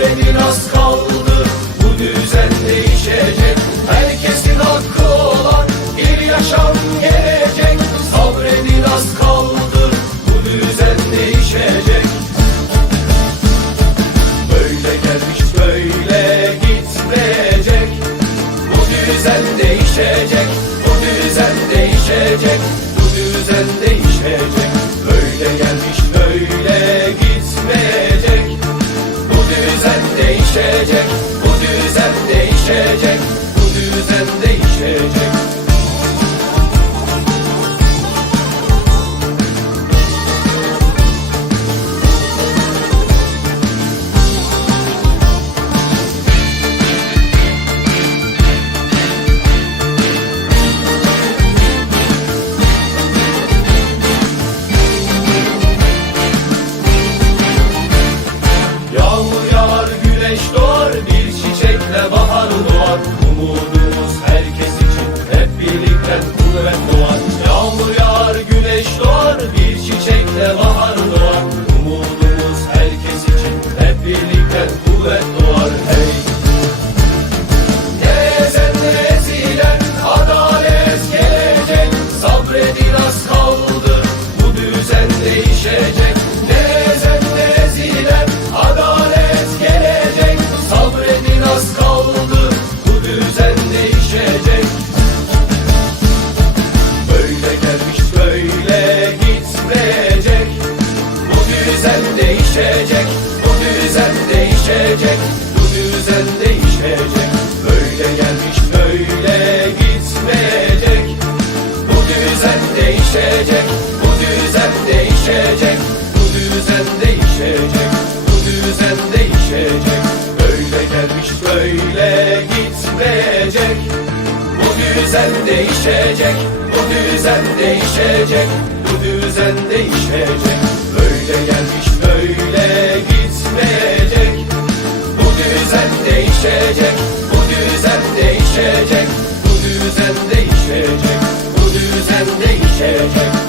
süreni az kaldı. Bu düzen değişecek Herkesin hakkı olan bir yaşam gelecek. Sabreni az kaldı. Bu düzen değişecek Böyle gelmiş böyle gitmeyecek. Bu düzen değişecek Bu düzen değişecek Bu düzen değişecek Böyle gelmiş böyle bahar doğar. Umudumuz herkes için hep birlikte kuvvet doğar. Yağmur yağar, güneş doğar, bir çiçekle bahar doğar. Umudumuz herkes için hep birlikte kuvvet doğar. Değişecek Bu düzen değişecek Bu düzen değişecek. Böyle gelmiş böyle gitmeyecek. Bu düzen değişecek Bu düzen değişecek Bu düzen değişecek Bu düzen değişecek. Böyle gelmiş böyle gitmeyecek. Bu düzen değişecek, bu düzen değişecek, bu düzen değişecek. Böyle gelmiş değişecek, bu düzen değişecek, bu düzen değişecek.